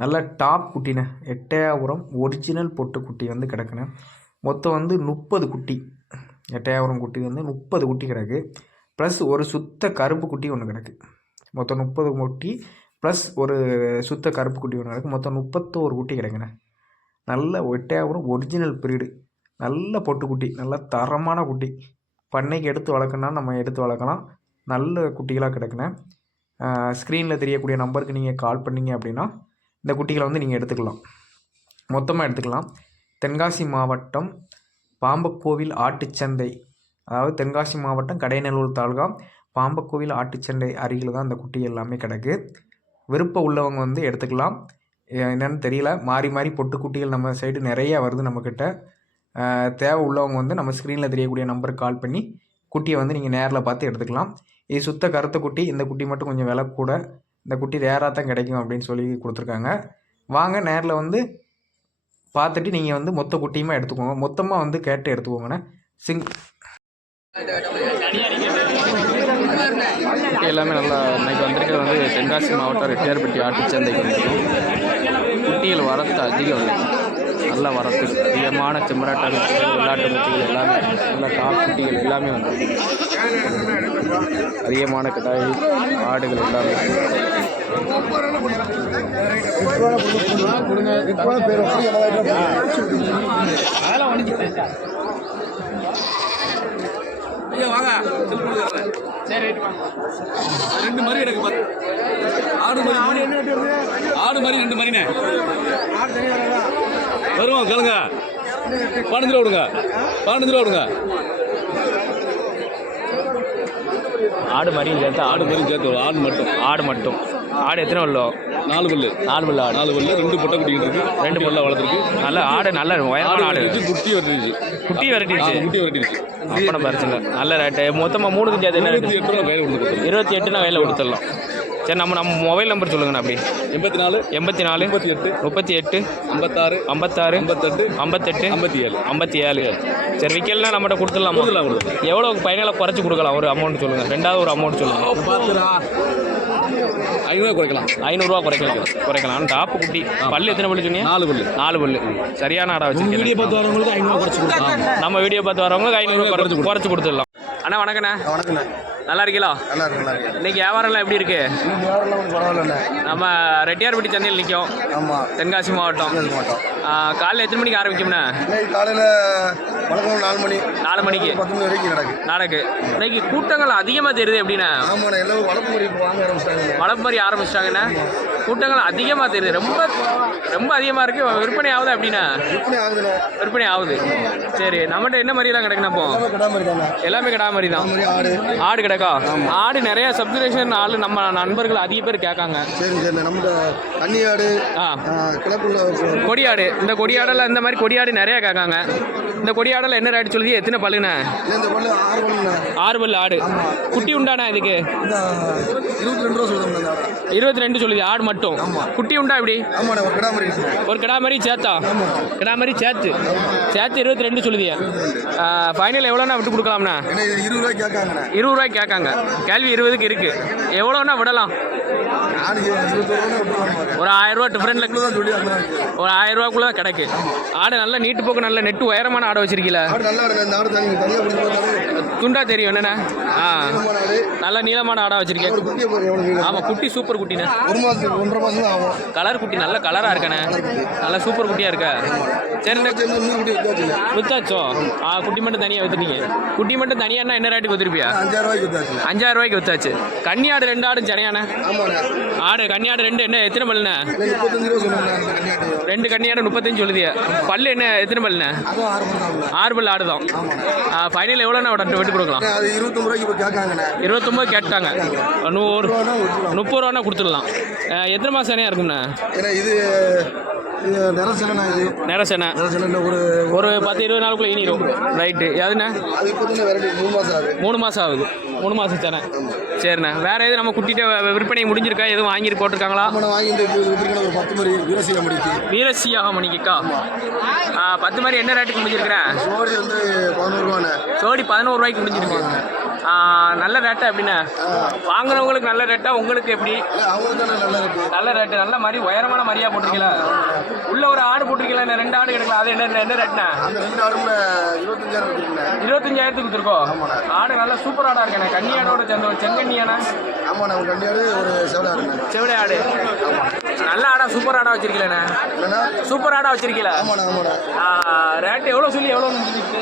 நல்ல top குட்டிண்ணே Ettayapuram original பொட்டு குட்டி வந்து கிடக்குண்ணே மொத்தம் வந்து முப்பது குட்டி. எட்டயபுரம் குட்டி வந்து முப்பது குட்டி கிடக்கு. ப்ளஸ் ஒரு சுத்த கருப்பு குட்டி ஒன்று கிடக்கு. மொத்தம் முப்பது குட்டி ப்ளஸ் ஒரு சுத்த கருப்பு குட்டி ஒன்று கிடக்கு. மொத்தம் முப்பத்தோரு குட்டி கிடக்குண்ணே நல்ல எட்டயபுரம் ஒரிஜினல் பிரீடு. நல்ல பொட்டு குட்டி. நல்ல தரமான குட்டி. பண்ணைக்கு எடுத்து வளர்க்கணுன்னா நம்ம எடுத்து வளர்க்கலாம். நல்ல குட்டிகளாக கிடக்குண்ணே ஸ்க்ரீனில் தெரியக்கூடிய நம்பருக்கு நீங்கள் கால் பண்ணீங்க அப்படின்னா இந்த குட்டிகளை வந்து நீங்கள் எடுத்துக்கலாம். மொத்தமாக எடுத்துக்கலாம். தென்காசி மாவட்டம் பாம்பக்கோவில் ஆட்டுச்சந்தை அதாவது தென்காசி மாவட்டம் கடைநல்லூர் தாலுகா பாம்பக்கோவில் ஆட்டுச்சந்தை அருகில் தான் இந்த குட்டி எல்லாமே கிடக்கு. விருப்பம் உள்ளவங்க வந்து எடுத்துக்கலாம். என்னென்னு என்னன்னு தெரியல. மாறி மாறி பொட்டு குட்டிகள் நம்ம சைடு நிறையா வருது நம்மக்கிட்ட தேவை உள்ளவங்க வந்து நம்ம ஸ்க்ரீனில் தெரியக்கூடிய நம்பருக்கு கால் பண்ணி குட்டியை வந்து நீங்கள் நேரில் பார்த்து எடுத்துக்கலாம். இது சுத்த கருத்த குட்டி. இந்த குட்டி மட்டும் கொஞ்சம் விலை கூட. இந்த குட்டி ரேராக தான் கிடைக்கும் அப்படின்னு சொல்லி கொடுத்துருக்காங்க. வாங்க நேரில் வந்து பார்த்துட்டு நீங்கள் வந்து மொத்த குட்டியுமே எடுத்துக்கோங்க. மொத்தமாக வந்து கேட்டு எடுத்துக்கோங்கண்ணே. சிங் குட்டி எல்லாமே நல்லா இன்னைக்கு வந்திருக்கிறது வந்து தென்காசி மாவட்டம் ரெட்டியார்பட்டி ஆட்டுச்சந்தைக்கு வந்திருக்கோம் குட்டிகள் வரத்து அதிகம் நல்லா நல்ல வரத்து அதிகமான செம்மராட்ட விளையாட்டு குட்டிகள் எல்லாமே. நல்ல டாப் குட்டிகள் எல்லாமே வந்து அதிகமான கட்டாய் ஆடுகள் எல்லாமே. ரெண்டு மாதிரி எனக்கு ஆடு மாதிரி ஆடு மாதிரி ரெண்டு மாதிரிண்ணே வருவோம் கேளுங்க பன்னெண்டு ரூபா விடுங்க பன்னெண்டு ரூபா விடுங்க ஆடு மாதிரியும் சேர்த்து ஆடு ஆடு சேர்த்து ஆடு மட்டும். ஆடு மட்டும். ஆடு எத்தனை உள்ளோ நாலு பல்லு நாலு பல்லு ஆடு. நாலு பல்லு ரெண்டு பொட்டை குட்டிகள் இருக்கு. ரெண்டு பல்ல வளர்த்துருக்கு. நல்ல ஆடு நல்ல உயரமான ஆடு குட்டி வரட்டிருச்சு குட்டி விரட்டிடுச்சு குட்டி வரட்டிருச்சு அப்பன பிரச்சனை. நல்ல ரேட்டு மொத்தமாக மூணுக்கு சேர்த்து என்ன இருபத்தி எட்டு எட்டுனா கையில் கொடுத்துடலாம். சரி நம்ம நம்ம மொபைல் நம்பர் சொல்லுங்கண்ணா அப்படி. எண்பத்தி நாலு எண்பத்தி நாலு முப்பத்தி எட்டு முப்பத்தி எட்டு ஐம்பத்தாறு ஐம்பத்தாறு ஐம்பத்தெட்டு ஐம்பத்தெட்டு ஐம்பத்தி ஏழு ஐம்பத்தி ஏழு சரி விற்கலாம் நம்மகிட்ட கொடுத்துடலாமா? எவ்வளோ பையனில் குறைச்சி கொடுக்கலாம்? ஒரு அமௌண்ட் சொல்லுங்கள் ரெண்டாவது ஒரு அமௌண்ட் சொல்லுங்கள் ஐநூறுவா குறைக்கலாம். ஐநூறுரூவா குறைக்கலாம். குறைக்கலாம். டாப்பு குட்டி. பல்லு எத்தனை பல்லு சொன்னீங்க நாலு பல்லு. நாலு பல்லு. சரியான ஆடா வச்சுருக்கீங்க. வீடியோ பார்த்து வரவங்களுக்கு ஐநூறுவா குறைச்சி கொடுக்கலாம். நம்ம வீடியோ பார்த்து வரவங்களுக்கு ஐநூறுரூவா குறைச்சி குறைச்சி கொடுத்துடலாம். அண்ணா வணக்கண்ணே. வணக்கண்ணே. நல்லா இருக்கீங்களா? நல்லா இருக்கு நல்லா இருக்கு இன்னைக்கு வியாபாரம்லாம் எப்படி இருக்கு? கொஞ்சம் பரவாயில்லண்ணே. நம்ம ரெட்டியார்பட்டி சந்தையில் நிற்கும். ஆமாம் தென்காசி மாவட்டம். மாட்டோம் ஆ, காலைல எத்தனை மணிக்கு ஆரம்பிக்கும்ண்ணே? இன்னைக்கு காலையில் வழக்கம் நாலு மணி. நாலு மணிக்கு. பத்து மணி வரைக்கும் நடக்கு. நடக்கு. இன்னைக்கு கூட்டங்கள் அதிகமாக தெரியுது எப்படின்னா ஆமாண்ணே எல்லாரும் வளர்ப்பு முறை இப்போ வாங்க ஆரம்பிச்சிட்டாங்க மலைப்பறி ஆரம்பிச்சிட்டாங்கண்ணே. கூட்டங்கள் அதிகமாக தெரியுது. ரொம்ப ரொம்ப அதிகமாக இருக்கு. விற்பனை ஆகுது அப்படின்னா? எப்படி ஆகுதுண்ணே விற்பனை ஆகுது. சரி நம்மகிட்ட என்ன மாதிரிலாம் கிடக்குண்ணா அப்போ எல்லாமே கிடா மாதிரி தான்? ஆடு. ஆடு கிடக்கா? ஆடு நிறைய சப்ஸ்கிரிப்ஷன் ஆள் நம்ம நண்பர்கள் அதிக பேர் கேட்காங்க. சரி சரி. நம்மகிட்ட கன்னி ஆடு ஆ. கொடியாடு இந்த கொடியாடெல்லாம் இந்த மாதிரி கொடியாடு நிறைய கேட்காங்க. இந்த கொடியாடெல்லாம் என்ன ரேட் சொல்லுது? எத்தனை பல்லுண்ணே? ஆறு பல்லு ஆடு. குட்டி உண்டாண்ணா இதுக்கு? இருபத்தி ரெண்டு சொல்லுது ஆடு. மட்டும். குட்டி உண்டா இப்படி? ஒரு கிடா மாதிரி சேர்த்தா கிடா மாதிரி சேர்த்து சேர்த்து இருபத்தி ரெண்டு சொல்லுதியா. ஃபைனல் எவ்வளோண்ணா விட்டு கொடுக்கலாம்ண்ணா? இருபது ரூபாய்க்கு கேட்காங்க. கேள்வி இருபதுக்கு இருக்கு. எவ்வளோண்ணா விடலாம்? ஒரு ஆயிரம் ரூபா டிஃப்ரெண்ட்ல ஒரு ஆயிரம் ரூபாக்குள்ள தான் கிடைக்கு ஆடு நல்ல நீட்டு போக்கு நல்ல நெட்டு உயரமான ஆடை வச்சிருக்கீல? ஆடு தனியாக பார்த்தாலும் துண்டா தெரியும் என்னண்ணா ஆ. நல்ல நீளமான ஆடா வச்சிருக்கேன் ஒரு குட்டியை பாருங்க எவ்வளோ நீளம். ஆமா குட்டி சூப்பர் குட்டிண்ணே ஒரு மாதத்துக்கு ஒன்றரை மாதம் தான் ஆகும். கலர் குட்டி நல்ல கலரா இருக்கண்ணே நல்ல சூப்பர் குட்டியா இருக்க. சரி இந்த சேர்ந்து இன்னும் குட்டி வித்தாச்சுங்க வித்தாச்சோ? ஆ குட்டி மட்டும் தனியா வித்துட்டீங்க. குட்டி மட்டும் தனியானா என்ன ரேட்டுக்கு வித்துருப்பியா? அஞ்சாயிரம் ரூபாய்க்கு வித்தாச்சு. அஞ்சாயிரம் ரூபாய்க்கு வித்தாச்சு. கன்னி ஆடு ரெண்டு ஆடும் சரியாண்ணே ஆடு கன்னி ஆடு ரெண்டு என்ன எத்தனை பல்லுண்ணே? ரெண்டு கன்னி ஆடு. முப்பத்தஞ்சு சொல்லுதியா. பல்லு என்ன எத்தனை பல்லுண்ணே? ஆறு பல்லு ஆடு தான் ஃபைனல் எவ்வளோண்ணா விட்டு கொடுக்கலாம்? அது இருபத்தொம்பது ரூபாய்க்கு இப்போ கேட்காங்கண்ணே. இருபத்தொம்பது கேட்டாங்க. நூறு. முப்பது ரூபானா கொடுத்துடலாம். எத்தனை மாதம் இருக்கும்ண்ணா? ஏன்னா இது நேரசனை ஒரு ஒரு பத்து இருபது நாளுக்குள்ள இனிரும். ரைட்டு. அதுண்ணா மூணு மாதம் ஆகுது. மூணு மாதம் சேனை. சரிண்ணா. வேறு எதுவும் நம்ம குட்டிட்ட வி- விற்பனை முடிஞ்சிருக்கா? எதுவும் வாங்கிட்டு போட்டிருக்காங்களா? வீரசியாக மணிக்கா ஆ, பத்து மாதிரி என்ன ரேட்டுக்கு முடிஞ்சிருக்கிறேன் சோடி வந்து பதினோரு ரூபாய்க்கு முடிஞ்சிருக்கு. நல்ல ரேட்டா எப்படிண்ணே? வாங்குறவங்களுக்கு நல்ல ரேட்டா உங்களுக்கு எப்படி? நல்லா ரேட்டு நல்ல மாதிரி உயரமான மாதிரியா போட்டிருக்கீங்களா? உள்ள ஒரு ஆடு போட்டிருக்கீங்களா? ரெண்டு ஆடு எடுக்கலாம் அது என்ன என்ன இருக்குண்ணே இருபத்தஞ்சாயிரத்துக்கு கொடுத்துருக்கோம். ஆடு நல்லா சூப்பர் ஆடா இருக்கேண்ணே. கன்னியாடோட சேர்ந்த ஒரு செங்கன்னியாண்ணா ஆமாண்ணே ஒரு செவிடை ஆடு. நல்ல ஆடா சூப்பர் ஆடா வச்சிருக்கீங்களேண்ணே. இல்லைண்ணா சூப்பர் ஆடா வச்சிருக்கீங்களா? ரேட்டு எவ்வளோ சொல்லி எவ்வளோ முடிஞ்சிருக்கு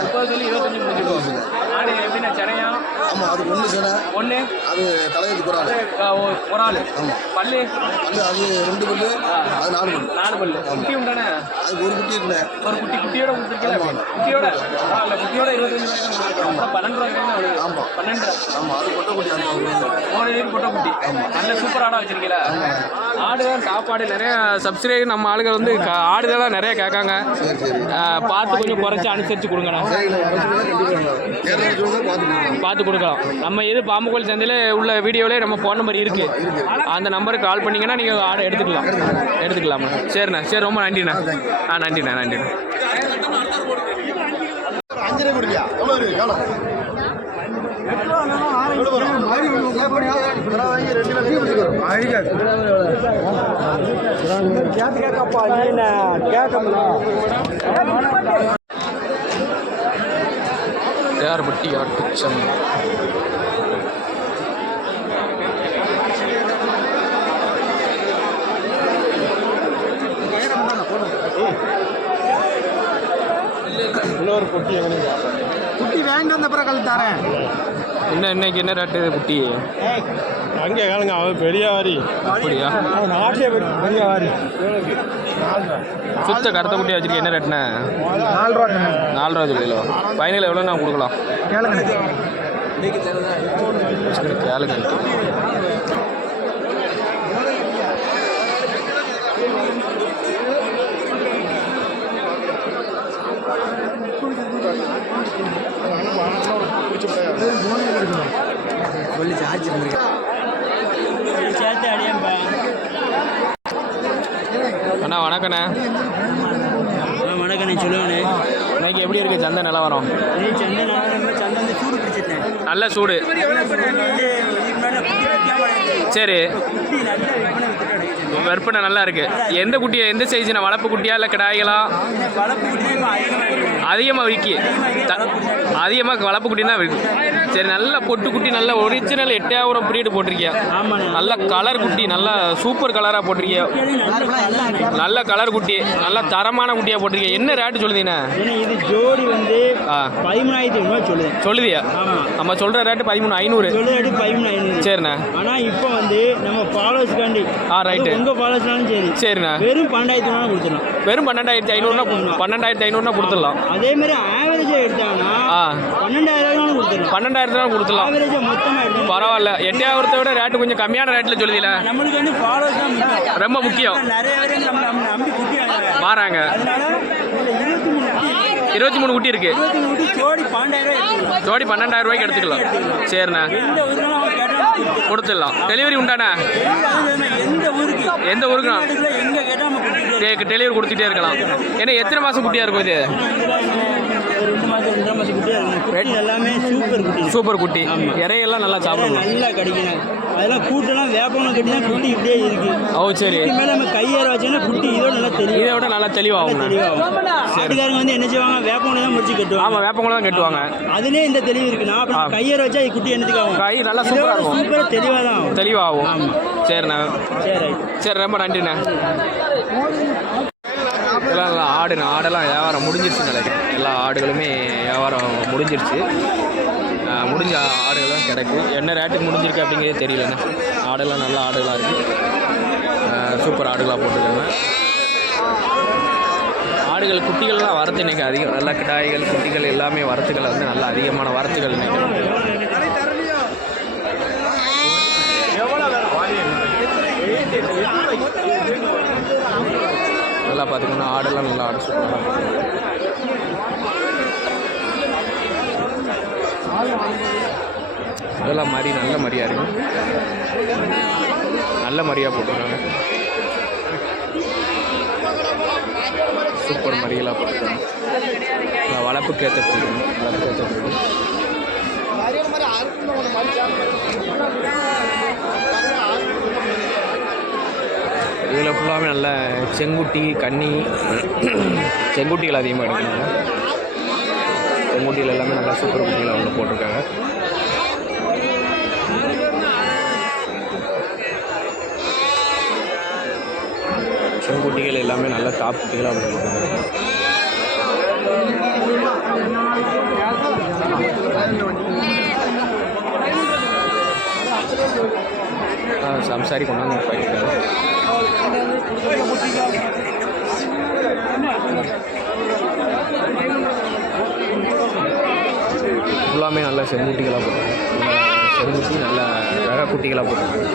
முப்பது சொல்லி இருபத்தஞ்சு முடிஞ்சிருக்கோம் ஆடு எப்படிண்ணா சென்னையா? ஆமாம் அது ஒன்று சேனை. ஒன்று அது தலையத்துக்கு ஒரு ஆள். ஒரு ஆள். பல்லு? அது அது ரெண்டு பல்லு அது நாலு பல்லு. நாலு பல்லு. குட்டி உண்டானே அதுக்கு ஒரு குட்டி இருக்குண்ணே. ஒரு குட்டி குட்டியோட கொடுத்துருக்கீங்களா குட்டியோட? இல்ல குட்டியோட இருபத்தஞ்சு பன்னெண்டு ஆமாம் பன்னெண்டு. ஆமாம் அது கொட்டை குட்டி இது பொட்டை குட்டி. நல்ல சூப்பர் ஆடா வச்சிருக்கீங்களா? ஆடு தான் சாப்பாடு நிறைய சப்சிடி நம்ம ஆளுகள் வந்து க- ஆடுதான் நிறைய கேட்காங்க. பார்த்து கொஞ்சம் குறைச்சி அனுசரித்து கொடுங்கண்ணா பார்த்து கொடுக்கலாம். நம்ம இது பாம்புக்கோள் சந்தையில் உள்ள வீடியோவிலே நம்ம ஃபோன் நம்பர் இருக்கு. அந்த நம்பருக்கு கால் பண்ணீங்கன்னா நீங்கள் ஆடு எடுத்துக்கலாம். எடுத்துக்கலாமா சரிண்ணா. சரி ரொம்ப நன்றிண்ணா. ஆ நன்றிண்ணா நன்றிண்ணா. அஞ்சரை எவ்வளோ இருக்கு? எவ்வளோ யார்பட்டி ஆட்டுச்சந்தை குட்டி வாங்கிட்டு வந்த பிறகு தரேன் என்ன இன்னைக்கு என்ன ரேட்டு குட்டி? அங்கே கேளுங்க அவன் பெரிய வாரி. அப்படியா? நாட்டிலே பெரிய வாரி. சுத்த கருத்த குட்டி வச்சிருக்கேன் என்ன ரேட்ண்ணே நாலு ரூபா நாலு ரூபா சொல்லிடலாம் ஃபைனல் எவ்வளோ நான் கொடுக்கலாம்? கேளுங்க. கேளுங்க. இருந்திருக்கேன் அண்ணா வணக்கண்ணே. வணக்கம் சொல்லுவேண்ணே இன்னைக்கு எப்படி இருக்கு சந்தை நிலவரம்? சந்தை நான் சந்தை வந்து சூடு பிடிச்சிட்டேன் நல்ல சூடு. சரி. விற்பனை நல்லா இருக்கு. எந்த குட்டியா எந்த சைஸ்னா வளர்ப்பு குட்டியா இல்லை கிடாய்களா? அதிகமாக விற்கி அதிகமாக வளர்ப்பு குட்டி தான் விற்கும் சரி நல்ல பொட்டு குட்டி நல்ல ஒரிஜினல் எட்டாயிரம் பிரீடு போட்டிருக்கியா? நல்ல கலர் குட்டி நல்ல சூப்பர் கலராக போட்டிருக்கியா? நல்ல கலர் குட்டி நல்ல தரமான குட்டியாக போட்டிருக்கியா? என்ன ரேட்டு சொல்லுதீண்ணே இது ஜோடி வந்து பதிமூணாயிரத்தி ஐநூறுவா சொல்லுது. சொல்லுதியா? நம்ம சொல்கிற ரேட்டு பதிமூணு ஐநூறு. ஐநூறு. சரிண்ணே. ஆனால் இப்போ வந்து நம்ம ஃபாலோவர்ஸ்க்காண்டி ஆ ரைட்டு உங்கள் ஃபாலோவர்ஸ்னாலும் சரி. சரிண்ணே. வெறும் பன்னெண்டாயிரத்தி ஐநூறுவா கொடுத்துடலாம். வெறும் பன்னெண்டாயிரத்தி ஐநூறுனா பன்னெண்டாயிரத்தி ஐநூறுனா கொடுத்துடலாம். அதே மாதிரி ஆவரேஜாக எடுத்தாங்கன்னா பன்னெண்டாயிரம் கொடுத்துடலாம். பன்னெண்டாயிரத்தி கொடுத்துடலாம் மொத்தமாக எடுத்தோம் பரவாயில்ல. எட்டாயிரத்தை விட ரேட்டு கொஞ்சம் கம்மியான ரேட்டில் சொல்லுதில்ல நம்மளுக்கு வந்து. ரொம்ப முக்கியம். இதுல இருபத்தி மூணு குட்டி இருக்கு. ஜோடி பன்னெண்டாயிரம் ரூபாய்க்கு எடுத்துக்கலாம். சரிண்ணே. கொடுத்துடலாம். டெலிவரி உண்டாண்ணே? எந்த ஊருக்கு எந்த ஊருக்கு? நான் தமிழ்நாட்டுக்குள்ள எங்க கேட்டா நம்ம கொடுத்துட்டு டெலிவரி கொடுத்துட்டே இருக்கலாம். ஏன்னா எத்தனை மாதம் குட்டியாக இருக்கும் இது? ரெண்டு குட்டி எல்லாமே சூப்பர் குட்டி. சூப்பர் குட்டி. இறையெல்லாம் நல்லா சாப்பிடணும். நல்லா கிடைக்கணும். அதெல்லாம் கூட்டெல்லாம் வேப்பனம் கட்டி தான் குட்டி இப்படியே இருக்கு. ஓ சரி. மேல நம்ம கையேற வச்சோன்னா குட்டி இதோட நல்லா தெரியும் இதை விட நல்லா தெளிவாகும். தெளிவாகும் ஆட்டுக்காரங்க வந்து என்ன செய்வாங்க? வேப்பனம் தான் முடிச்சு கட்டுவாங்க. ஆமாம் வேப்பங்குளம் தான் கட்டுவாங்க. அதுலயே இந்த தெளிவு இருக்குன்னா அப்புறம் கையேற வச்சா இது குட்டி என்னத்துக்கு ஆகும்? கை நல்லா சூப்பராக இருக்கும். சூப்பரா தெளிவா தான் ஆகும். தெளிவாகும். சரிண்ணே. சரி சரி ரொம்ப நன்றிண்ணே. எல்லாம் நல்லா ஆடு ஆடெல்லாம் வியாபாரம் முடிஞ்சிருச்சு நினைக்கிறேன் எல்லா ஆடுகளுமே வியாபாரம் முடிஞ்சிருச்சு. முடிஞ்ச ஆடுகள்லாம் கிடைக்கு. என்ன ரேட்டுக்கு முடிஞ்சிருக்கு அப்படிங்கிறதே தெரியலண்ணே. ஆடெல்லாம் நல்ல ஆடுகளாக இருக்குது சூப்பர் ஆடுகளாக போட்டுருக்காங்க. ஆடுகள் குட்டிகள்லாம் வரத்து இன்றைக்கி அதிகம். நல்ல கிடாய்கள் குட்டிகள் எல்லாமே வரத்துகள் வந்து நல்ல அதிகமான வரத்துகள் நினைக்கிறேன் நல்லா பார்த்துக்கணும் ஆடெல்லாம் நல்லா ஆட சூப்பராக அதெல்லாம் மாதிரி நல்ல மரியாதை இருக்கும் நல்ல மரியா போட்டிருக்காங்க. சூப்பர் மரியெல்லாம் போட்டிருக்காங்க. நல்லா வளர்ப்புக்கு ஏற்ற பிடிக்கும் வளர்ப்புக்கு ஏற்ற பிடிக்கும் இதில் ஃபுல்லாகவே நல்ல செங்குட்டி கன்னி செங்குட்டிகள் அதிகமாக எடுக்கிறாங்க. செங்குட்டிகள் எல்லாமே நல்லா சூப்பர் குட்டிகளை ஒன்று போட்டிருக்காங்க. செங்குட்டிகள் எல்லாமே நல்ல டாப் குட்டிகளாக போட்டிருக்காங்க. சம்சாரி கொண்டாந்து போயிருக்காரு ஃபுல்லாமே நல்ல செங்குட்டிகளாக போட்டிருக்காங்க செங்குட்டி நல்ல ரக குட்டிகளாக போட்டிருக்காங்க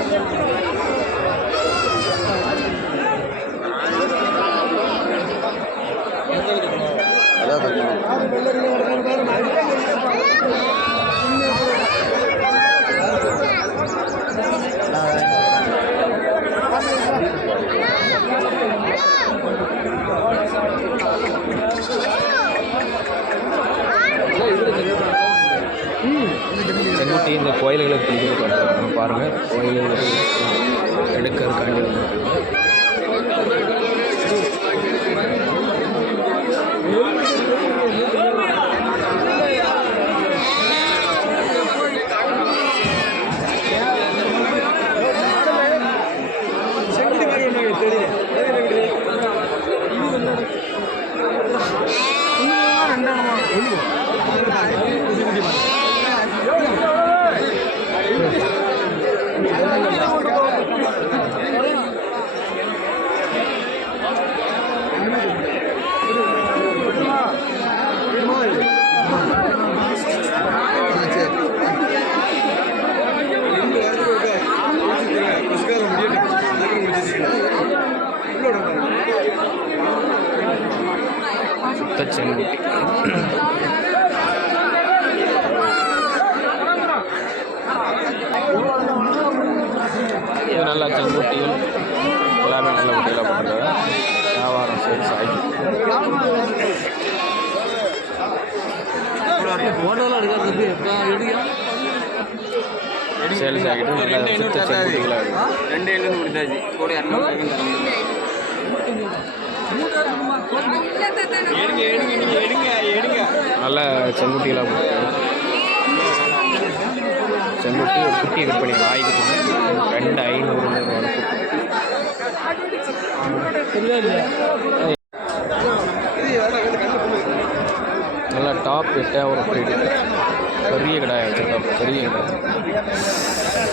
அதான் இந்த கோயில்களுக்கு பிடிக்கிறது பாருங்கள் கோயில்களுக்கு எடுக்கிறதுக்காண்டி. வந்து சுத்த செங்குட்டி இது நல்லா செங்குட்டிகள் எல்லாமே நல்ல குட்டிகளாக போட்டிருக்காங்க வியாபாரம் சரி சாய் சேல்ஸ் ஆகிட்டு நல்ல இருக்குது ரெண்டு எண்ணூறு கொடுத்தாச்சு கூட இரநூறு நல்ல செங்குட்டிகளாக செங்குட்டி ஒரு குட்டி பண்ணி வாய்க்கு ரெண்டு ஐநூறு நல்லா டாப் எட்டாக ஒரு பெரிய கடாய் வச்சுருக்கோம் பெரிய கடை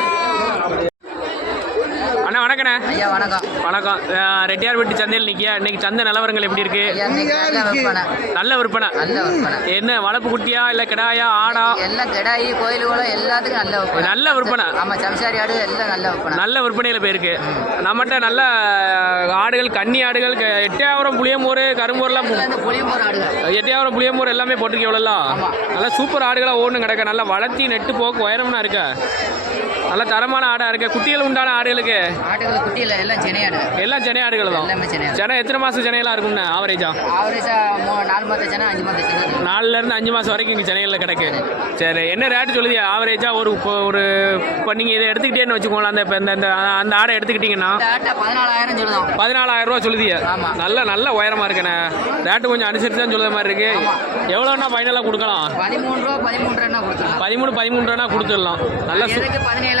அண்ணா வணக்கண்ணே ஐயா வணக்கம். வணக்கம். அஹ் ரெட்டியார்பட்டி சந்தையில் நிற்கியா இன்னைக்கு சந்தை நிலவரங்கள் எப்படி இருக்கு? நல்ல விற்பனை. நல்ல விற்பனை. என்ன வளர்ப்பு குட்டியா இல்லை கிடாயா ஆடா? எல்லாம் கிடாயி கோயிலுகளும் எல்லாத்துக்கும் நல்ல விற்பனை. நல்ல விற்பனை. ஆமா சம்சாரி ஆடு எல்லாம் நல்ல விற்பனை. நல்ல விற்பனையில் போயிருக்கு. நம்மகிட்ட நல்ல ஆடுகள் கன்னி ஆடுகள் எட்டையாவரம் புளியமூர் கரும்பூர்லாம் புளியம்பூர் ஆடுகள். எட்டையாவரம் புளியமூர் எல்லாமே போட்டிருக்கீங்க எவ்வளோலாம் ஆமா. நல்லா சூப்பர் ஆடுகளாக ஓடுன்னு கிடக்க. நல்லா வளர்த்தி நெட்டு போக்கு உயரம்னா இருக்க? நல்ல தரமான ஆடாக இருக்கு. குட்டிகள் உண்டான ஆடுகளுக்கு? ஆட்டுகள் குட்டியில் எல்லாம் சென்னை ஆடு. எல்லாம் சென்னை ஆடுகள் தான். எல்லாமே சென்னை ஆடு. சென்னை எத்தனை மாதம் சென்னையெல்லாம் இருக்கும்ண்ணே ஆவரேஜா ஆவரேஜா நாலு மாத சென்னை அஞ்சு மாத சென்னை. நாலுல இருந்து அஞ்சு மாதம் வரைக்கும் இங்கே சென்னையில் கிடக்கு. சரி என்ன ரேட்டு சொல்லுது? ஆவரேஜாக ஒரு இப்போ ஒரு இப்போ நீங்கள் இதை எடுத்துக்கிட்டேன்னு வச்சுக்கோங்களேன் அந்த இப்போ இந்த அந்த ஆடை எடுத்துக்கிட்டிங்கன்னா பதினாலாயிரம் சொல்லுதோம் பதினாலாயிரம் ரூபா சொல்லுதிய. நல்ல நல்ல உயரமா இருக்குண்ணே. ரேட்டு கொஞ்சம் அனுசரித்து தான் சொல்லுற மாதிரி இருக்கு. எவ்வளோன்னா ஃபைனலாக கொடுக்கலாம்? பதிமூணு ரூபா பதிமூணு ரூபா பதிமூணு பதிமூணு ரூபா கொடுத்துடலாம். நல்ல சு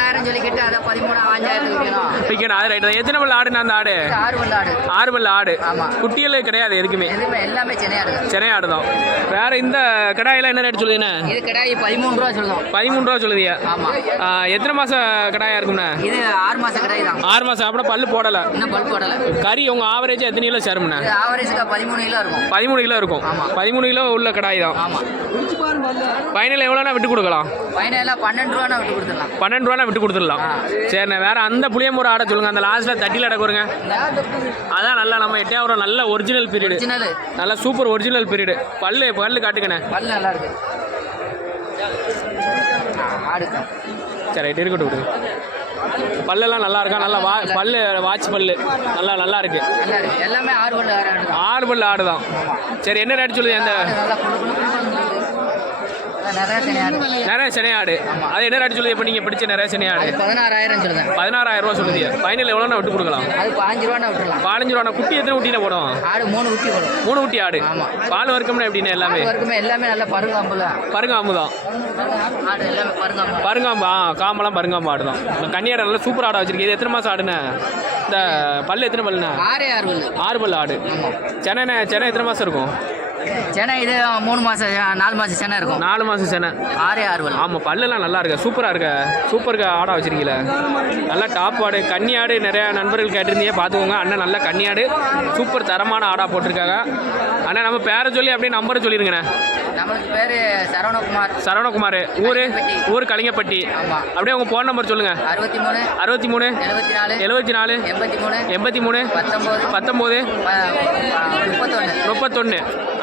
பதினேழாயிரம் சொல்லிக்கிட்டு அதை பதிமூணு அஞ்சாயிரத்துக்கு விற்கணும் அது ரைட்டு எத்தனை பல்ல ஆடுண்ணே அந்த ஆடு? ஆறு பல்லு ஆடு. ஆறு பல்ல ஆடு. ஆமா. குட்டிகள் கிடையாது எதுக்குமே. எதுவுமே எல்லாமே சென்னை ஆடுகள் சென்னை ஆடு தான். வேற இந்த கடாயெல்லாம் என்ன ரேட் சொல்லுதுண்ணே இது கிடாயி பதிமூணு ரூபா சொல்லுதோம். பதிமூணு ரூபா சொல்லுதியா ஆமா. ஆ, எத்தனை மாதம் கடாயா இருக்கும்ண்ணே? இது ஆறு மாச கிடாய் தான். ஆறு மாதம் அப்புறம் பல்லு போடலை. இன்னும் பல்ப் போடலை. கறி உங்கள் ஆவரேஜ் எத்தனை கிலோ சேரும்ண்ணே? ஆவரேஜுக்கு பதிமூணு கிலோ இருக்கும். பதிமூணு கிலோ இருக்கும். ஆமா. பதிமூணு கிலோ உள்ள கடாய் தான். ஆமா. ஃபைனல் எவ்வளோனா விட்டு கொடுக்கலாம்? ஃபைனலாக பன்னெண்டு ரூபானா விட்டு கொடுத்துடலாம். பன்னெண்டு ரூபா விட்டு கொடுத்துடலாம். சரிண்ணே வேற அந்த புளியம்பூர் ஆட சொல்லுங்க. அந்த லாஸ்ட்டில் தட்டியில் அடக்குறங்க அதான் நல்லா நம்ம எட்டையாவரம் நல்ல ஒரிஜினல் பீரியடு நல்ல சூப்பர் ஒரிஜினல் பீரியடு பல்லு பல்லு காட்டுக்கண்ணே பல்லு நல்லா இருக்கு. சரி ரைட் இருக்கட்டும் விடுங்க பல்லெல்லாம் நல்லா இருக்கா? நல்லா வா பல்லு வாட்ச் பல்லு. நல்லா நல்லா இருக்கு. எல்லாமே ஆறு பல்லு ஆறு பல்லு ஆடு தான் சரி என்ன ரேட் சொல்லுது அந்த நல்லா குளு குளு குளுன்னு இருக்குது. அதான் நிறைய சனி ஆடு நிறைய சனி ஆடு அது என்ன ரேட் சொல்லுது? இப்போ நீங்கள் பிடிச்ச நிறைய சனி ஆடு அது பதினாறாயிரம் சொல்லுதேன். பதினாறாயிரம் ரூபா சொல்லுது. ஃபைனல் எவ்வளோண்ணா விட்டு கொடுக்கலாம்? அது பாஞ்சு ரூபான்னு விட்டுலாம் பதினஞ்சு ரூபா குட்டி எத்தனை குட்டியில் போடும்? ஆடு மூணு குட்டி வரும் மூணு குட்டி ஆடு. ஆமா. பால் வர்க்கம்னா எப்படின்னா எல்லாமே? வரைக்குமே எல்லாமே நல்ல பருங்காம்புல பருங்காம்பு தான். ஆடு எல்லாமே பருங்காம்பு பருங்காம்பு ஆ காம்பெல்லாம் பருங்காம்பு ஆடு தான். கன்னியாடு நல்லா சூப்பர் ஆடா வச்சிருக்கு. இது எத்தனை மாதம் ஆடுண்ணே? இந்த பல்லு எத்தனை பல்லுண்ணே? ஆறே ஆறு பல்லு. ஆறு பல்லு ஆடு. சென்னை சென்னை எத்தனை மாதம் இருக்கும்? சென்னை இது மூணு மாசம் நாலு மாசம் சென்னை இருக்கும். நாலு மாதம் சென்னை. ஆறே ஆறு ஆமாம் பல்லெல்லாம் நல்லா இருக்கு. சூப்பராக இருக்க. சூப்பருக்கு ஆடா வச்சிருக்கீங்களே. நல்லா டாப் ஆடு கன்னி ஆடு நிறையா நண்பர்கள் கேட்டிருந்தீங்க. பார்த்துக்கோங்க. அண்ணன் நல்ல கன்னி ஆடு. சூப்பர் தரமான ஆடா போட்டிருக்காங்க. அண்ணா நம்ம பேரை சொல்லி அப்படியே நம்பரை சொல்லிருங்கண்ணே. நம்மளுக்கு பேரு சரவணகுமார். சரவணகுமார். ஊர்? ஊர் கலிங்கப்பட்டி. அப்படியே உங்கள் ஃபோன் நம்பர் சொல்லுங்கள் அறுபத்தி மூணு அறுபத்தி மூணு எழுபத்தி நாலு எழுபத்தி நாலு எண்பத்தி மூணு எண்பத்தி மூணு பத்தொம்போது பத்தொம்போது முப்பத்தொன்று முப்பத்தொன்று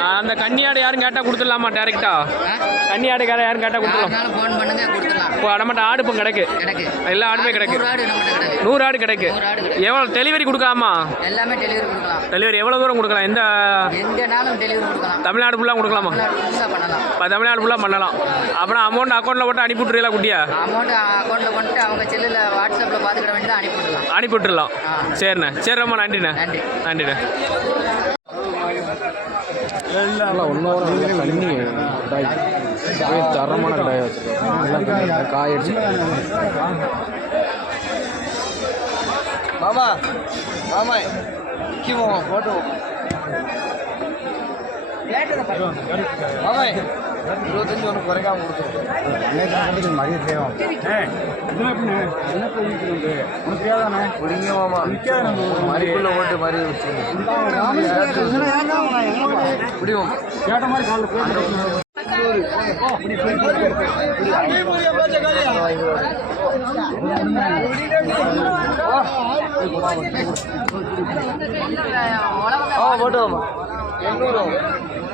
அந்த கன்னியாடு யாரும் கேட்டால் கொடுத்துடலாமா டேரெக்டா கன்னியாடு யாரும் கேட்டால் கொடுத்துடலாம். இப்போ நம்மகிட்ட ஆடு இப்போ கிடக்கு. எல்லா ஆடுமே கிடக்கு. நூறு ஆடு கிடக்கு. எவ்வளோ டெலிவரி கொடுக்கலாமா? எல்லாமே டெலிவரி கொடுக்கலாம். டெலிவரி எவ்வளோ தூரம் கொடுக்கலாம்? எந்த தமிழ்நாடு ஃபுல்லாக கொடுக்கலாமா? இப்போ தமிழ்நாடு ஃபுல்லாக பண்ணலாம். அப்புறம் அமௌண்ட் அக்கௌண்ட்டில் போட்டு அனுப்பி விட்றீங்களா குட்டியா? அமௌண்ட் அக்கௌண்ட்டில் பண்ணிட்டு அவங்க செல்லில் வாட்ஸ்அப்பில் பார்த்துக்கிட வேண்டியது அனுப்பி ஆ. சரிண்ணே. சரி ரொம்ப நன்றிண்ணே. நன்றி நன்றிண்ணே கண்ணி தரமான கடாய் வச்சுருக்கோம் காய் அடிச்சு மாமா மாமா மாமா இருபத்தஞ்சு ஒன்று குறைக்காம மறிக்குள்ள ஓட்டு முடியும் ஆ போட்டு வாமா எண்ணூறு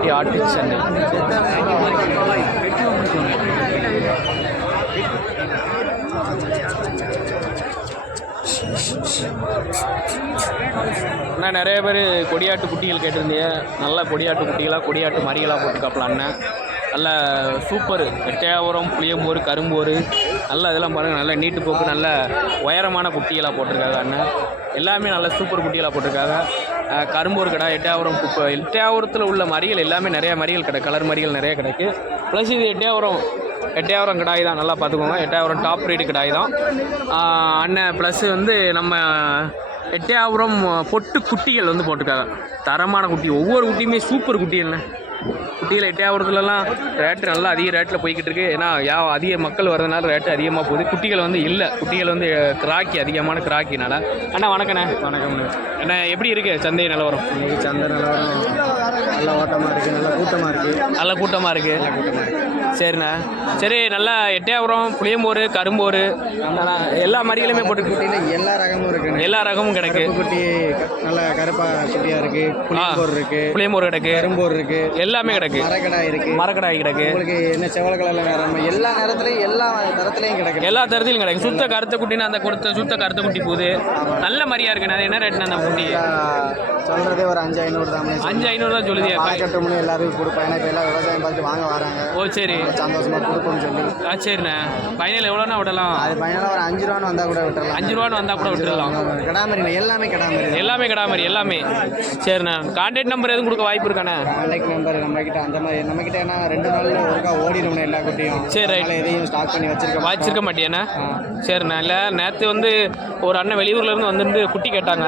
ரெட்டியார்பட்டி ஆட்டு சென்னை. அண்ணா நிறைய பேர் கொடியாட்டு குட்டிகள் கேட்டிருந்தீங்க. நல்ல கொடியாட்டு குட்டிகளாக கொடியாட்டு மறிகளாக போட்டுக்காப்பல அண்ணன் நல்ல சூப்பர். எட்டையாபுரம் புளியம்போர் கரும்போர். நல்லா இதெல்லாம் பாருங்கள் நல்ல நீட்டு போக்கு நல்ல உயரமான குட்டிகளாக போட்டிருக்காங்க அண்ணன் எல்லாமே நல்ல சூப்பர் குட்டிகளாக போட்டிருக்காங்க. கரும்பூர் கடை எட்டாவரம் குப்பை எட்டாவரத்தில் உள்ள மறிகள் எல்லாமே நிறையா மறிகள் கிடை கலர் மறிகள் நிறைய கிடைக்கு. ப்ளஸ் இது எட்டாவரம் எட்டையாவரம் கிடாய் தான் நல்லா பார்த்துக்கோங்க. எட்டாயிரம் டாப் ரேட்டு கடாய் தான். அண்ணன் ப்ளஸ் வந்து நம்ம எட்டையாவரம் பொட்டு குட்டிகள் வந்து போட்டிருக்காங்க. தரமான குட்டி ஒவ்வொரு குட்டியுமே சூப்பர் குட்டி என்ன குட்டியில் எட்டையாவரத்துலலாம் ரேட்டு நல்லா அதிக ரேட்டில் போய்கிட்டு இருக்கு ஏன்னா யா அதிக மக்கள் வரதுனால ரேட்டு அதிகமாக போகுது. குட்டிகள் வந்து இல்லை. குட்டிகள் வந்து கிராக்கி அதிகமான கிராக்கினால. அண்ணா வணக்கண்ணே. வணக்கம். அண்ணா எப்படி இருக்கு சந்தை நிலவரம்? சந்தை நிலவரம் நல்ல ஓட்டமாக இருக்குது நல்ல கூட்டமாக இருக்குது நல்ல கூட்டமாக இருக்கு. சரிண்ணா. சரி நல்லா எட்டையாபுரம் புளியம்போர் கரும்போர் எல்லா மறிகளுமே போட்டு குட்டியில் எல்லா ரகமும் இருக்குண்ணே. எல்லா ரகமும் கிடக்கு. குட்டி நல்ல கருப்பா குட்டியாக இருக்குது புளியம்போர் இருக்குது புளியம்போர் கிடக்கு. கரும்போர் இருக்குது எல்லாமே கிடக்கு. மரக்கடாய் இருக்குது மரக்கடாய் கிடக்கு. உங்களுக்கு என்ன செவல கலரில் நேரம் எல்லா நேரத்துலையும் எல்லா தரத்துலையும் கிடைக்கும் எல்லா தரத்திலும் கிடக்கு. சுத்த கருத்த குட்டின்னு அந்த கொடுத்த சுத்த கருத்த குட்டி போகுது. நல்ல மாதிரியா இருக்கு அது என்ன ரேட்னா அந்த குட்டி? சொல்கிறதே ஒரு அஞ்சு ஐநூறு தான் அஞ்சு ஐநூறு தான் சொல்லுது கட்டு மணி எல்லாரும் கொடுப்பேன். ஏன்னா இப்போ எல்லாம் விவசாயம் பார்த்து வாங்க வராங்க. ஓ சரி. சந்தோஷமாக கொடுப்போம்னு சொல்லி. ஆ சரிண்ணே. ஃபைனல் எவ்வளோண்ணா விடலாம்? அது பையனால ஒரு அஞ்சு ரூபான்னு வந்தால் கூட விட்டுறலாம். அஞ்சு ரூபான்னு வந்தால் கூட விட்டுடலாம் கிடாமரி எல்லாமே கிடாமரி எல்லாமே கடா மாதிரி எல்லாமே. சரிண்ணா. கான்டாக்ட் நம்பர் எதுவும் கொடுக்க வாய்ப்பு இருக்காண்ணே? கான்டாக்ட் நம்பர் நம்ம கிட்ட அந்த மாதிரி நம்ம கிட்ட என்ன ரெண்டு நாள்ல ஒருக்கா ஓடிடும் எல்லா குட்டியும். சரி. அதனால எதையும் ஸ்டாக் பண்ணி வச்சிருக்க. வச்சிருக்க மாட்டியாண்ணே? சரிண்ணா. இல்லை நேற்று வந்து ஒரு அண்ணன் வெளியூர்ல இருந்து வந்துட்டு குட்டி கேட்டாங்க.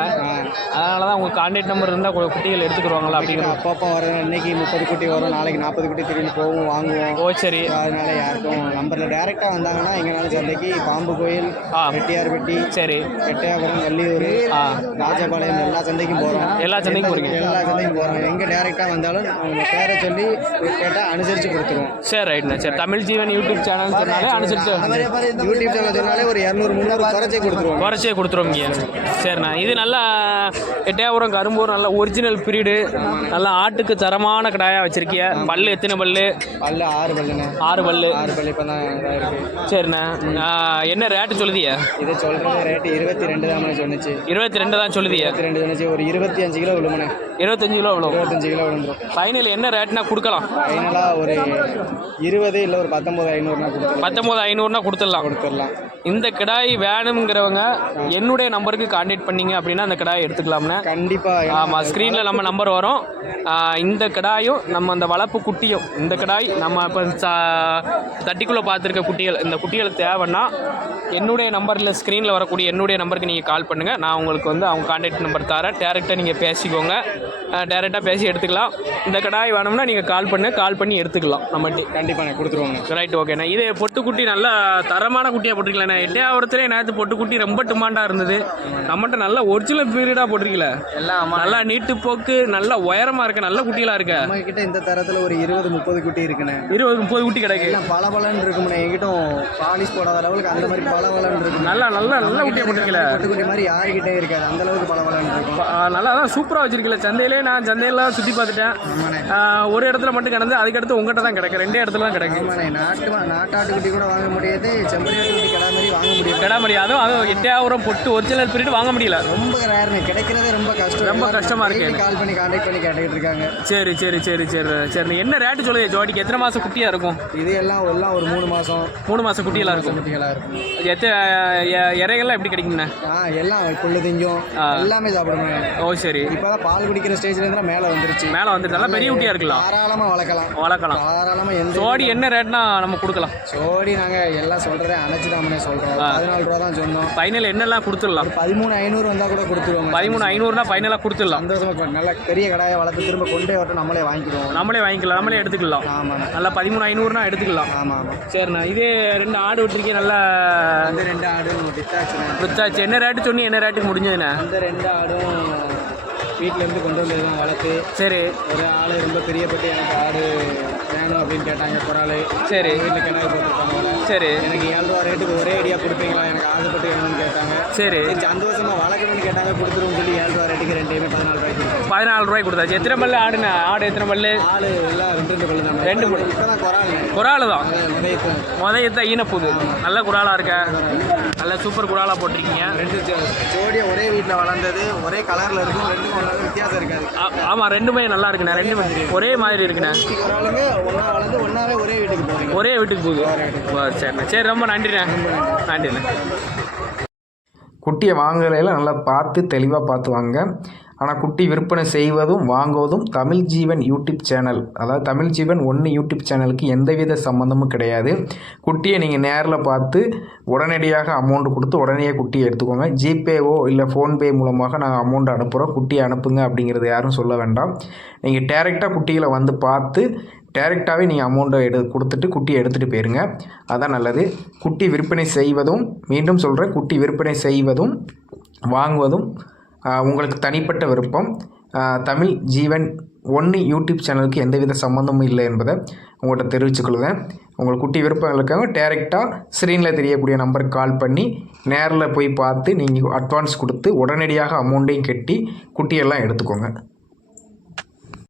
அதனால தான் உங்கள் கான்டாக்ட் நம்பர் இருந்தால் குட்டிகள் எடுத்துக்கிடுவாங்களா அப்படிங்கிற அப்பப்போ வர இன்னைக்கு முப்பது குட்டி வரும் நாளைக்கு நாற்பது குட்டி திரும்பி போகும் வாங்குவோம். ஓ சரி. அதனால யாருக்கும் நம்பரில் டேரெக்டாக வந்தாங்கன்னா எங்கனாலும் சந்தைக்கு பாம்பு கோயில் ஆ. வெட்டியார்பட்டி சரி. எட்டயபுரம் வள்ளியூர் ஆ. ராஜபாளையம் எல்லா சந்தைக்கும் போகிறோம் எல்லா சந்தைக்கும் போறீங்க? எல்லா சந்தைக்கும் போகிறோம் எங்கே டேரெக்டாக வந்தாலும் அவங்க பேரை சொல்லி கேட்டால் அனுசரித்து கொடுத்துருவோம். சரி ரைட்ண்ணா சரி தமிழ் ஜீவன் யூடியூப் சேனல் சொன்னாலே அனுசரிச்சு யூடியூப் சேனல் சொன்னாலே ஒரு இரநூறு முந்நூறு குறைச்சே கொடுத்துருவோம். குறைச்சே கொடுத்துருவீங்க சரிண்ணா இது நல்லா எட்டையாபுரம் கரும்பூர் நல்ல ஒரிஜினல் பிரீடு நல்லா ஆட்டுக்கு தரமான கடாயாக வச்சிருக்கிய. பல்லு எத்தனை பல்லு? பல்லு ஆறு பல்லுண்ணே. ஆறு பல்லு. ஆறு பல்லு இப்போ தான் சரிண்ணா. என்ன ரேட்டு சொல்லுதிய? இது சொல்கிறது ரேட்டு இருபத்தி ரெண்டு தான் சொன்னுச்சு. இருபத்தி ரெண்டு தான் சொல்லுதிய? இருபத்தி ரெண்டு சொன்னுச்சு. ஒரு இருபத்தி அஞ்சு கிலோ விழுமண்ணே. இருபத்தஞ்சு கிலோ எவ்வளோ இருபத்தஞ்சு கிலோ விழுந்துரும். ஃபைனல் என்ன ரேட்னா கொடுக்கலாம்? ஃபைனலாக ஒரு இருபது இல்லை ஒரு பத்தொம்பது ஐநூறுனா கொடுத்துடலாம். பத்தொம்போது ஐநூறுனா கொடுத்துடலாம். கொடுத்துடலாம். இந்த கிடாய் வேணுங்கிறவங்க என்னுடைய நம்பருக்கு கான்டாக்ட் பண்ணீங்க அப்படின்னா அந்த கிடாயை எடுத்துக்கலாம்ண்ணே கண்டிப்பாக ஆமாம் ஸ்க்ரீனில் நம்ம நம்பர் வரும். இந்த கிடாயும் நம்ம அந்த வளர்ப்பு குட்டியும் இந்த கிடாய் நம்ம இப்போ தட்டிக்குள்ளே பார்த்துருக்க குட்டிகள் இந்த குட்டிகள் தேவைன்னா என்னுடைய நம்பரில் ஸ்க்ரீனில் வரக்கூடிய என்னுடைய நம்பருக்கு நீங்கள் கால் பண்ணுங்கள் நான் உங்களுக்கு வந்து அவங்க கான்டாக்ட் நம்பர் தரேன். டேரெக்டாக நீங்கள் பேசிக்கோங்க. டேரெக்டாக பேசி எடுத்துக்கலாம். இந்த கடாய் வேணும்னா நீங்கள் கால் பண்ணு கால் பண்ணி எடுத்துக்கலாம் நம்மகிட்ட கண்டிப்பாக கொடுத்துருவாங்க. ரைட் ஓகேண்ணா இது பொட்டுக்குட்டி நல்லா தரமான குட்டியாக போட்டிருக்கலண்ணா எட்டையாவரத்துலேயே நேற்று பொட்டுக்குட்டி ரொம்ப டிமாண்டாக இருந்தது. நம்மகிட்ட நல்ல ஒரிஜினல் பீரியடாக போட்டிருக்கல எல்லாம் நல்லா நீட்டு போக்கு நல்லா உயரமாக இருக்க நல்ல குட்டிலாம் இருக்க. நம்ம கிட்ட இந்த தரத்தில் ஒரு இருபது முப்பது குட்டி இருக்குண்ணே. இருபது முப்பது குட்டி கிடக்கு. எல்லாம் பல பலன்னு இருக்கும்ண்ணே. எங்கிட்டும் பாலிஷ் போடாத லெவலுக்கு அந்த மாதிரி பல பலன்னு இருக்கும் நல்லா நல்லா நல்ல குட்டியாக போட்டிருக்கல குட்டி மாதிரி யாருக்கிட்டே இருக்காது. அந்த அளவுக்கு பல பலன்னு இருக்கும் நல்லா தான் சூப்பராக வச்சிருக்கல சந்தையிலே நான் சந்தையெல்லாம் சுற்றி பார்த்துட்டேன். ஒரு இடத்துல மட்டும் கிடந்து அதுக்கடுத்து உங்ககிட்ட தான் கிடக்கு. ரெண்டே இடத்துல தான் கிடக்கு. ஆமாண்ணே. நாட்டு மா- நாட்டாட்டு குட்டி கூட வாங்க முடியாது. செம்பரியாட்டு குட்டி கடை மாதிரி வாங்க முடியாது. கிட முடியாது அதுவும் எட்டையாவரம் பொட்டு ஒரிஜினல் பீரியட் வாங்க முடியல. ரொம்ப ரேர்னு கிடைக்கிறதே ரொம்ப கஷ்டம். ரொம்ப கஷ்டமா இருக்கு. கால் பண்ணி கான்டாக்ட் பண்ணி கேட்டுக்கிட்டு இருக்காங்க. சரி சரி சரி சரி சரி. நீ என்ன ரேட்டு சொல்லுது? ஜோடிக்கு எத்தனை மாதம் குட்டியாக இருக்கும்? இது எல்லாம் எல்லாம் ஒரு மூணு மாசம். மூணு மாதம் குட்டியெல்லாம் இருக்கும். குட்டிகளாக இருக்கும். எத்த இறைகள்லாம் எப்படி கிடைக்குங்கண்ணா ஆ எல்லாம் புல்லு திங்கும். எல்லாமே சாப்பிடணும் ஓ சரி. இப்போதான் பால் குடிக்கிற ஸ்டேஜ்ல இருந்தா மேலே வந்துருச்சு. மேலே வந்துட்டு நல்லா பெரிய குட்டியாக இருக்கலாம் தாராளமா வளர்க்கலாம். வளர்க்கலாம். தாராளமா எந்த ஜோடி என்ன ரேட்னா நம்ம கொடுக்கலாம். ஜோடி நாங்க எல்லாம் சொல்றதே அணைச்சு தாமனே சொல்றோம் பதினாலு ரூபா தான் சொன்னோம். ஃபைனல் என்னெல்லாம் கொடுத்துடலாம்? பதிமூணு ஐநூறு வந்தா கூட கொடுத்துருவோம் பதிமூணு ஐநூறுனா ஃபைனலாக கொடுத்துடலாம். சந்தோஷமா இருக்கும். நல்ல பெரிய கடாயை வளர்த்து திரும்ப கொண்டே வரட்டும் நம்மளே வாங்கிக்குவோம் நம்மளே வாங்கிக்கலாம் நம்மளே எடுத்துக்கலாம். ஆமாண்ணா நல்லா பதிமூணு ஐநூறுனா எடுத்துக்கலாம். ஆமா ஆமா. சரிண்ணா இதே ரெண்டு ஆடு விட்டுருக்கீங்க நல்லா அந்த ரெண்டு டிஸ்டாக்ஷன் வித்தாச்சு என்ன ரேட்டு சொன்னி என்ன ரேட்டுக்கு முடிஞ்சதுண்ணே? அந்த ரெண்டு ஆடும் வீட்ல இருந்து கொண்டு வந்து தான் வளர்த்து. சரி. ஒரு ஆள் ரொம்ப பிரியப்பட்டு எனக்கு ஆடு வேணும் அப்படின்னு கேட்டாங்க ஆள் சரி. வீட்டில் கிணறு போட்டுருப்பாங்க போல. சரி. எனக்கு ஏழு ரூபா ரேட்டுக்கு ஒரே ஐடியா கொடுப்பீங்களா? எனக்கு ஆசைப்பட்டு வேணும்னு கேட்டாங்க. சரி. சரி சந்தோஷமா வளர்க்கணும்னு கேட்டாங்க கொடுத்துருவோம் சொல்லி ஏழு ரூபா ரேட்டுக்கு ரெண்டையுமே பதினாலு ரூபாய்க்கு. பதினாலு ரூபாய்க்கு கொடுத்தாச்சு. எத்தனை பல்லு ஆடுண்ணே ஆடு எத்தனை பல்லு? ஆளு எல்லாம் ரெண்டு ரெண்டு பல்லு தான். ரெண்டு பல்லு. தான் குறாலு. தான்? உதயத்தை முதயத்தான் ஈனப்புது. நல்ல குறாலாக இருக்க? நல்ல சூப்பர் குறாலாக போட்டிருக்கீங்க. ரெண்டு ஜோ- ஜோடியா ஒரே வீட்டில் வளர்ந்தது ஒரே கலரில் இருக்கும் ரெண்டும் ஒன்றாலும் வித்தியாசம் இருக்காது. ஆ- ஆமா ரெண்டுமே நல்லா இருக்குண்ணே ரெண்டுமே. ஒரே மாதிரி இருக்குண்ணே. ஒரு ஆளுங்க ஒன்றா வளர்ந்து ஒன்றாவே ஒரே வீட்டுக்கு போகிறீங்க ஒரே வீட்டுக்கு போகுது. சரிண்ணே. சரி ரொம்ப நன்றிண்ணே. நன்றிண்ணே. குட்டியை வாங்குறதுல நல்லா பார்த்து தெளிவாக பார்த்து வாங்க. ஆனால் குட்டி விற்பனை செய்வதும் வாங்குவதும் தமிழ் ஜீவன் யூடியூப் சேனல். அதாவது தமிழ் ஜீவன் ஒன்று யூடியூப் சேனலுக்கு எந்தவித சம்மந்தமும் கிடையாது. குட்டியை நீங்கள் நேரில் பார்த்து உடனடியாக அமௌண்ட் கொடுத்து உடனே குட்டியை எடுத்துக்கோங்க. ஜிபேவோ இல்லை ஃபோன்பே மூலமாக நாங்கள் அமௌண்ட் அனுப்புகிறோம் குட்டியை அனுப்புங்க அப்படிங்கிறது யாரும் சொல்ல வேண்டாம். நீங்கள் டேரெக்டாக குட்டிகளை வந்து பார்த்து டேரெக்டாகவே நீங்கள் அமௌண்ட்டை எடு கொடுத்துட்டு குட்டியை எடுத்துகிட்டு போயிருங்க. அதான் நல்லது. குட்டி விற்பனை செய்வதும் மீண்டும் சொல்கிறேன் குட்டி விற்பனை செய்வதும் வாங்குவதும் உங்களுக்கு தனிப்பட்ட விருப்பம். தமிழ் ஜீவன் ஒன்று யூடியூப் சேனலுக்கு எந்தவித சம்மந்தமும் இல்லை என்பதை உங்கள்கிட்ட தெரிவிச்சுக்கொள்வேன் உங்கள் குட்டி விருப்பங்களுக்காக டேரெக்டாக ஸ்க்ரீனில் தெரியக்கூடிய நம்பருக்கு கால் பண்ணி நேரில் போய் பார்த்து நீங்கள் அட்வான்ஸ் கொடுத்து உடனடியாக அமௌண்ட்டையும் கட்டி குட்டியெல்லாம் எடுத்துக்கோங்க.